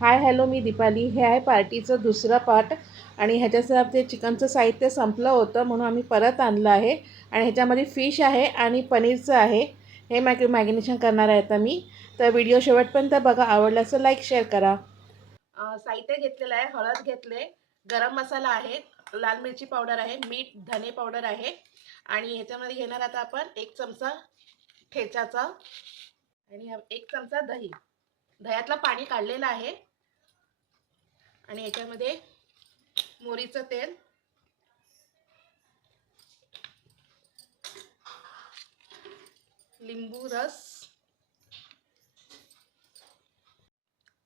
Hi hello, मी दीपाली. हे आहे पार्टीचं दुसरं पार्ट आणि ह्याच्याचं ते चिकनचं साहित्य संपलं होतं म्हणून आम्ही परत आणलं आहे. आणि ह्याच्यामध्ये फिश आहे आणि पनीरचं आहे. हे मॅगिनेशन करणार आहे आता मी. तर व्हिडिओ शेवटपर्यंत बघा. आवडलं असं लाईक शेअर करा. साहित्य घेतलेलं आहे. हळद घेतले, गरम मसाला आहे, लाल मिरची पावडर आहे, मीठ, धने पावडर आहे. आणि ह्याच्यामध्ये घेणार आता आपण 1 चमचा ठेचाचा आणि 1 चमचा दही. दह्यातलं पाणी काढलेलं आहे. आणि याच्यामध्ये मोहरीचं तेल, लिंबू रस,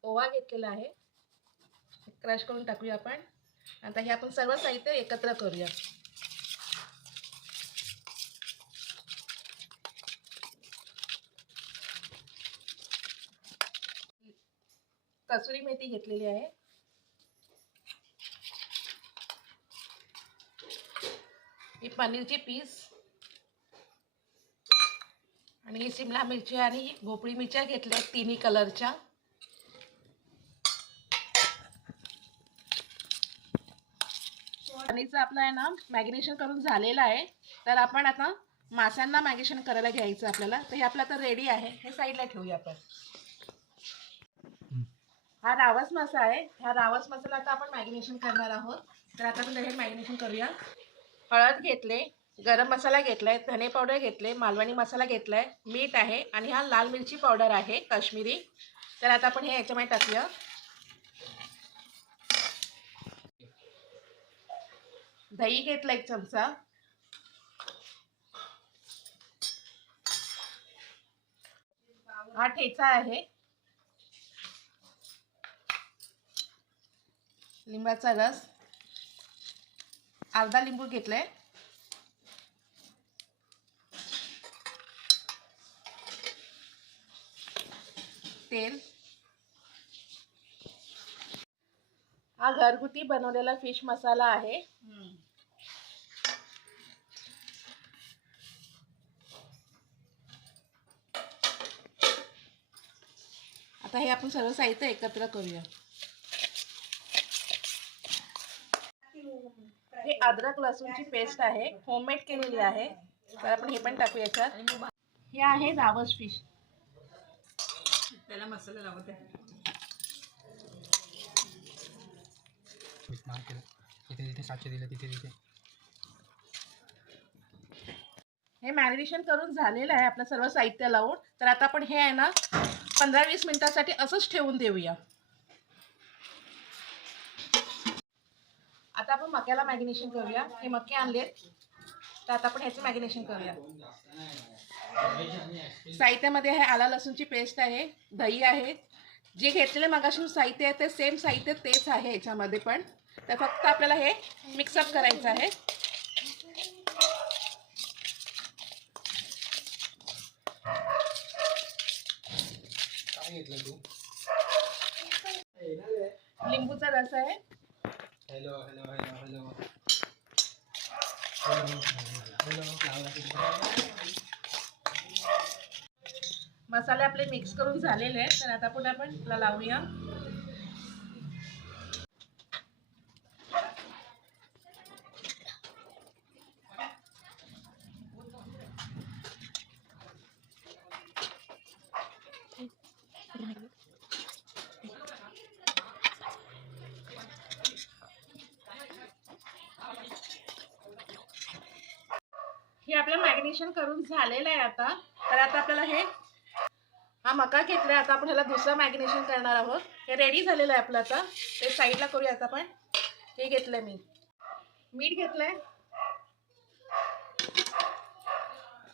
ओवा घेतलेला आहे. क्रश करून टाकूया आपण. आता हे आपण सर्व साहित्य एकत्र करूया. कसुरी मेथी घेतलेली आहे. ही पनीरची पीस आणि शिमला मिरची आणि भोपळी मिरच्या घेतल्या तिन्ही कलरच्या. पनीरचं आपलं आहे ना मॅगिनेशन करून झालेलं आहे. तर आपण आता माशांना मॅगिनेशन करायला घ्यायचं आपल्याला. तर हे आपलं तर रेडी आहे. हे साईडला ठेवूया आपण. हा रावस मासा आहे. ह्या रावस मासाला आता आपण मॅगिनेशन करणार आहोत. तर आता आपण हे मॅगिनेशन करूया. हळद घेतले, गरम मसाला घेतलाय, धने पावडर घेतले, मालवणी मसाला घेतलाय, मीठ आहे आणि हा लाल मिरची पावडर आहे काश्मीरी. तर आता आपण हे याच्यामध्ये टाकूया. दही घेतला 1 चमचा, हा ठेचा आहे, लिंबाचा रस, अर्धा लिंबू घेतलाय, तेल, हा घरगुती बनवलेला फिश मसाला आहे. आता हे आपण सर्व साहित्य एकत्र करूया. हे अद्रक लसूणची पेस्ट आहे, होममेड केलेली आहे. तर आपण हे पण टाकू याच्यात. हे आहे रावस फिश. त्याला मसाला लावत आहे. तिथे तिथे 700 दिलं तिथे तिथे. हे मॅरिनेशन करून झालेलं आहे आपलं सर्व साहित्य लावून. तर आता आपण हे आहे ना 15-20 मिनिटासाठी असंच ठेवून देऊया. आता आपण मक्याला मॅगिनेशन करूया. हे मके आणलेत. तर आता आपण ह्याचं मॅगिनेशन करूया. साहित्यामध्ये आहे आला लसूणची पेस्ट आहे, दही आहे. जे घेतलेले मगाशी साहित्य आहे ते सेम साहित्य तेच आहे याच्यामध्ये पण. तर फक्त आपल्याला हे मिक्सअप करायचं आहे. लिंबूचा रस आहे. हॅलो हॅलो हॅलो हॅलो मसाले आपले मिक्स करून झालेले आहेत. तर आता पुढे आपण लावूया. हे आपलं मॅरिनेशन करून झालेलं आहे आता. तर आता आपल्याला हे हा मका घेतलाय. आता आपण ह्याला दुसरं मॅरिनेशन करणार आहोत. हे रेडी झालेलं आहे आपलं. आता ते साईडला करूया. आता आपण हे घेतलंय मी. मीठ घेतलंय,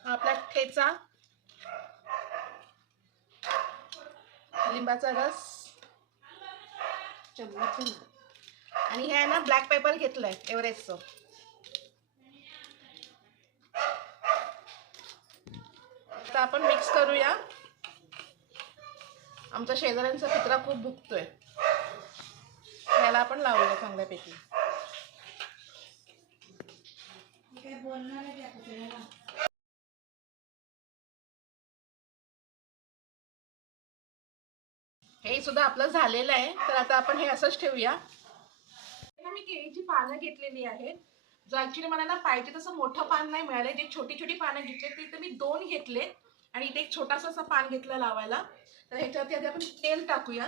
आपला ठेचा, लिंबाचा रस आणि हे आहे ना ब्लॅक पेपर घेतलंय एव्हरेस्टचं. आता आपण मिक्स करूया. आमच्या शेजाऱ्यांचा कुत्रा खूप भुकतोय. याला आपण लावूया चांगल्यापैकी. हे सुद्धा आपलं झालेलं आहे. तर आता आपण हे असंच ठेवूया. मी केळीची पानं घेतलेली आहेत. जो ऍक्च्युली मला ना पाहिजे तसं मोठं पान नाही मिळालं. जे छोटी छोटी पानं घेतले ते तर मी 2 घेतले आणि इथे एक छोटासा असं पान घेतलं लावायला. तर ह्याच्यावरती आधी आपण तेल टाकूया.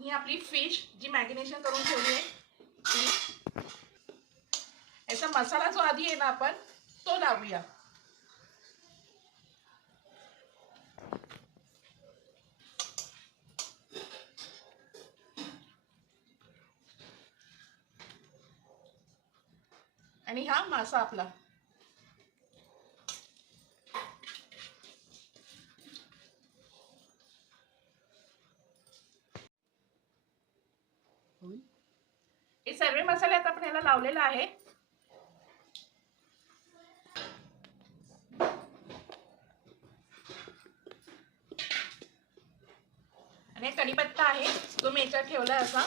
ही आपली फिश जी मॅरिनेशन करून ठेवली आहे. याचा मसाला जो आधी आहे ना आपण तो लावूया. आणि हा मासा आपला हे सर्व मसाले आता आपण ह्याला लावलेला आहे. आणि कढीपत्ता आहे तो मी याच्यात ठेवला असा.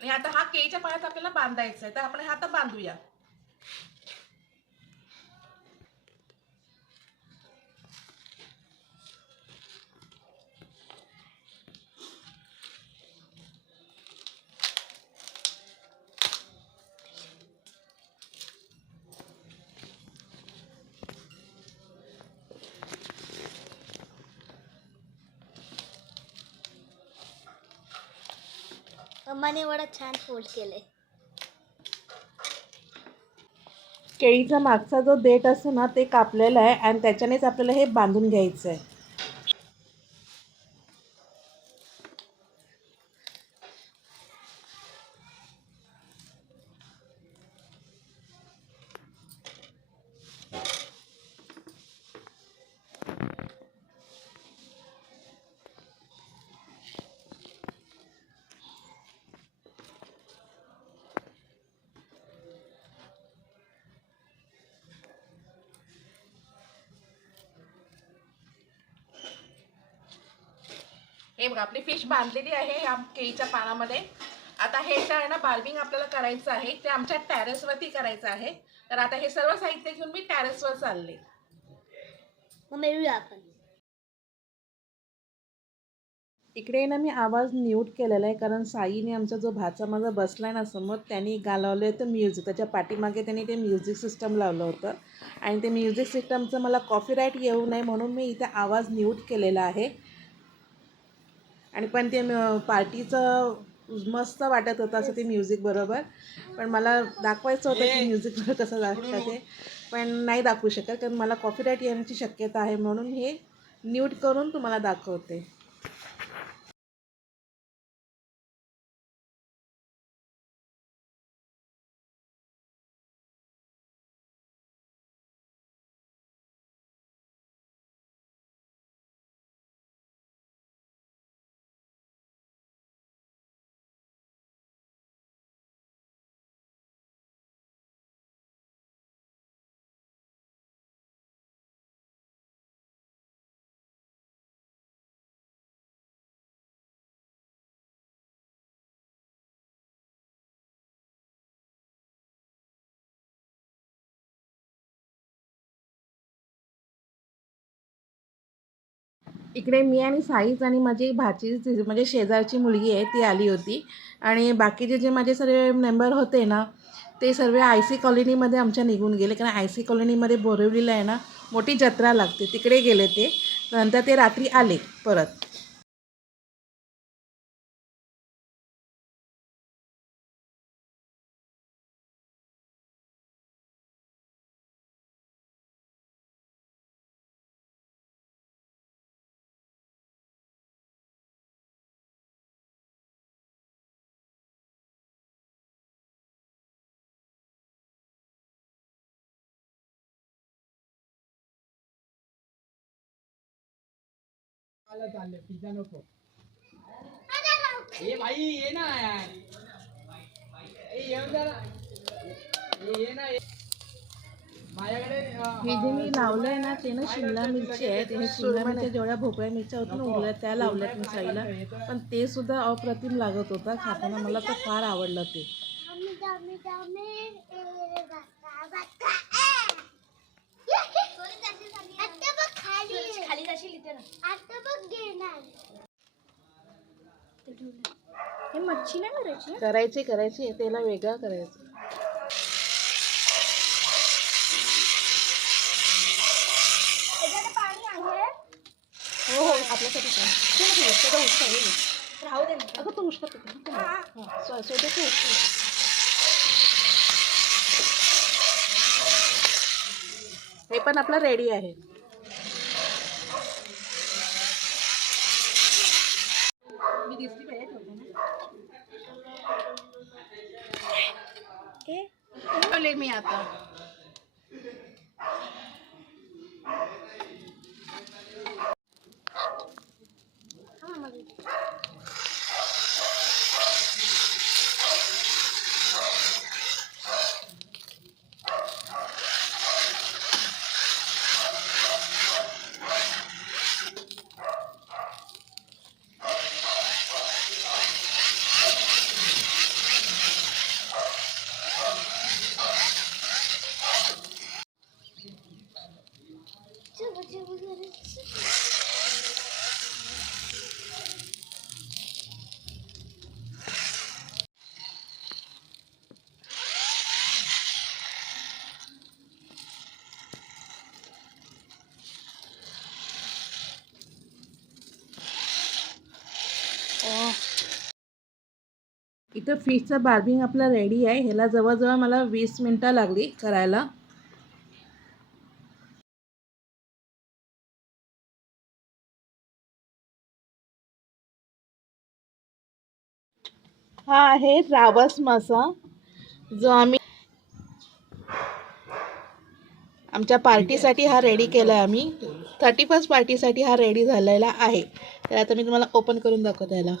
आणि आता हा केळीच्या पाण्यात आपल्याला बांधायचा आहे. तर आपण हा आता बांधूया. अम्माने एवढा छान फोल्ड केले. केळीचा मागचा जो देठ असतो ना ते कापलेला आहे आणि त्याच्यानेच आपल्याला हे बांधून घ्यायचं आहे. हे बघा आपली फिश बांधलेली आहे या केळीच्या पानामध्ये. आता हे जे आहे ना बार्बिंग आपल्याला करायचं आहे ते आमच्या टेरेसवरती करायचं आहे. तर आता हे सर्व साहित्य घेऊन मी टेरेसवर चालले. मग मिळूया आपण. इकडे ना मी आवाज म्यूट केलेला आहे कारण साईने आमचा जो भाचा माझा बसला आहे ना समोर त्यांनी लावलं होतं म्युझिक. त्याच्या पाठीमागे त्यांनी ते म्युझिक सिस्टम लावलं होतं आणि ते म्युझिक सिस्टमचं मला कॉपीराईट येऊ नये म्हणून मी इथे आवाज म्यूट केलेला आहे. आणि पण ते पार्टीचं मस्त वाटत होतं असं ते म्युझिक बरोबर. पण मला दाखवायचं होतं की म्युझिक बरोबर कसं दाखवतं ते, पण नाही दाखवू शकत कारण मला कॉपीराईट येण्याची शक्यता आहे म्हणून हे म्यूट करून तुम्हाला दाखवते. इकडे मी आणि साईच आणि माझी भाची म्हणजे शेजारची मुलगी आहे ती आली होती. आणि बाकीचे जे माझे सर्व मेंबर होते ना ते सर्व IC कॉलनीमध्ये आमच्या निघून गेले. कारण IC कॉलनीमध्ये बोरिवलीला आहे ना मोठी जत्रा लागते तिकडे गेले ते. नंतर ते रात्री आले परत. ये भाई ये ना यार, ये ना माझ्याकडे हे जे मी लावलंय ना ते ना शिमला मिरची आहे. ते शिमला मिरच्या जेवढ्या भोपळ्या मिरच्या होत्या ना उरल्या त्या लावल्यात मी साईला. पण ते सुद्धा अप्रतिम लागत होता खाताना. मला तर फार आवडलं ते. हे मच्छी नाही करायची करायचे त्याला वेगळं करायचं. पाणी आहे हो आपल्यासाठी राहू दे ना. अगं तो उष्ट हे पण आपलं रेडी आहे. मी दिसली पाहिजे ठेवले मी आता. इथं फिशचं बार्बिंग आपलं रेडी आहे. ह्याला जवळजवळ मला 20 मिनटं लागली करायला. हा आहे रावस मासा जो आम्ही आमच्या पार्टीसाठी हा रेडी केला आहे. आम्ही 31st पार्टीसाठी हा रेडी झालेला आहे. तर आता मी तुम्हाला ओपन करून दाखवते याला.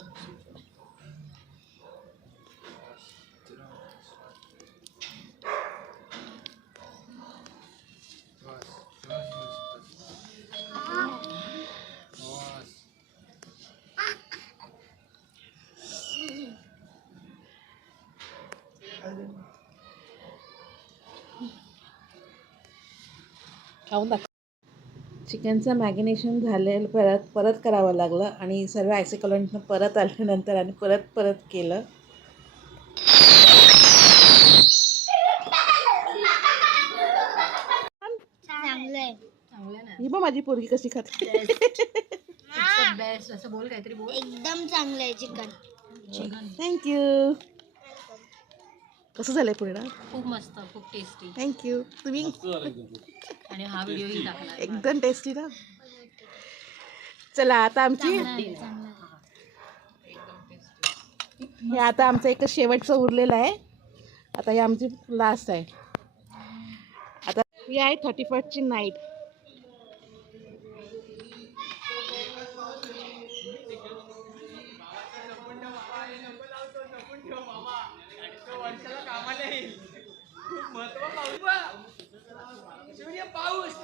खाऊन दाखव. चिकनचं मॅगिनेशन झालेलं परत करावं लागलं आणि सर्व ॲक्सिकलंटनं परत आल्यानंतर आणि परत केलं. ही बघ माझी पोरगी कशी खाते. बेस्ट असं बोल, काहीतरी बोल. एकदम चांगलं आहे चिकन. थँक्यू. कसं झालंय पुढे ना? खूप मस्त, खूप टेस्टी. थँक्यू. तुम्ही आणि हा व्हिडिओही टाकला. एकदम टेस्टी ना. चला आता आमची हे आता आमचं एक शेवटचं उरलेलं आहे. आता हे आमची लास्ट आहे. आता ही आहे 31st नाईट. पाऊस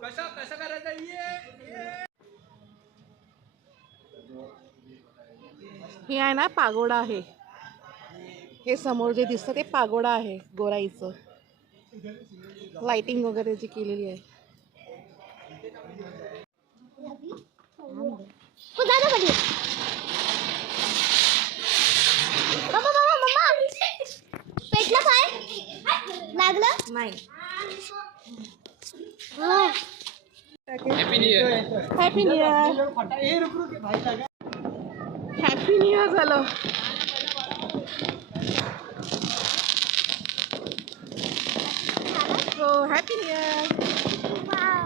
कसं करायचं. हे आहे ना पागोडा आहे. हे समोर जे दिसतं ते पागोडा आहे गोराईचं. लाइटिंग वगैरे जी केलेली आहे. पेटलं काय लागलं नाही. Happy new year. Happy new year. Happy new year झालं. हो happy new year.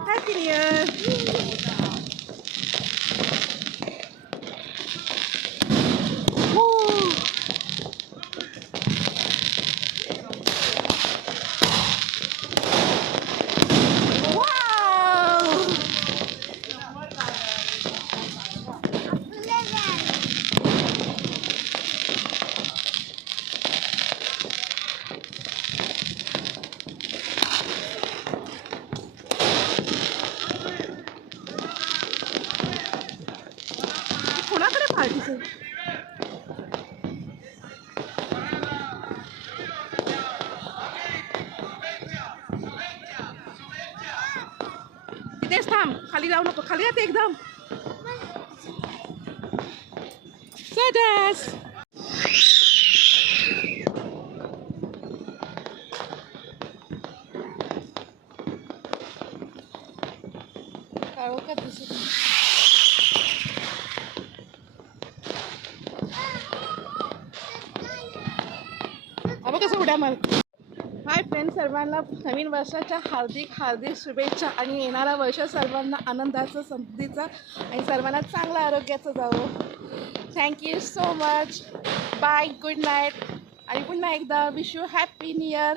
Happy new year. असेल. तिथेच थांब, खाली जाऊ नको, खाली जाते एकदम. सजस काळोखात दिसत नाही. अबा कसं उड्या मार. हाय फ्रेंड, सर्वांना नवीन वर्षाच्या हार्दिक हार्दिक शुभेच्छा आणि येणारा वर्ष सर्वांना आनंदाचं, समृद्धीचं आणि सर्वांना चांगलं आरोग्याचं जावं. Thank you so much. Bye, good night आणि पुन्हा एकदा wish you happy new year.